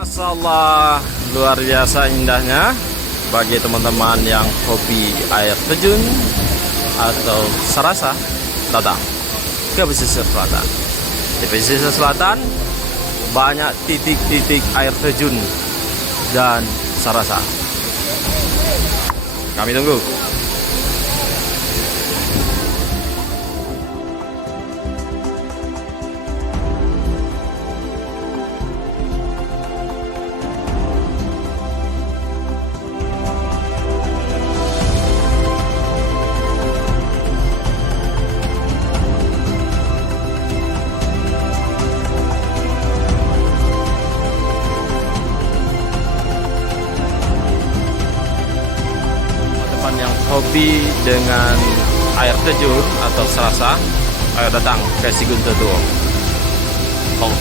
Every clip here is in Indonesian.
Masya Allah, luar biasa indahnya. Bagi teman-teman yang hobi air terjun atau serasa, datang ke pesisir selatan. Di pesisir selatan banyak titik-titik air terjun dan serasa. Kami tunggu. Yang hobi dengan air terjun atau serasa, ayo datang ke Siguntutuo.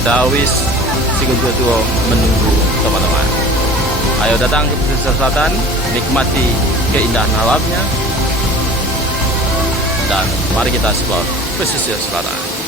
Dawis Siguntutuo menunggu teman-teman. Ayo datang ke pesisir selatan, nikmati keindahan alamnya, dan mari kita explore pesisir selatan.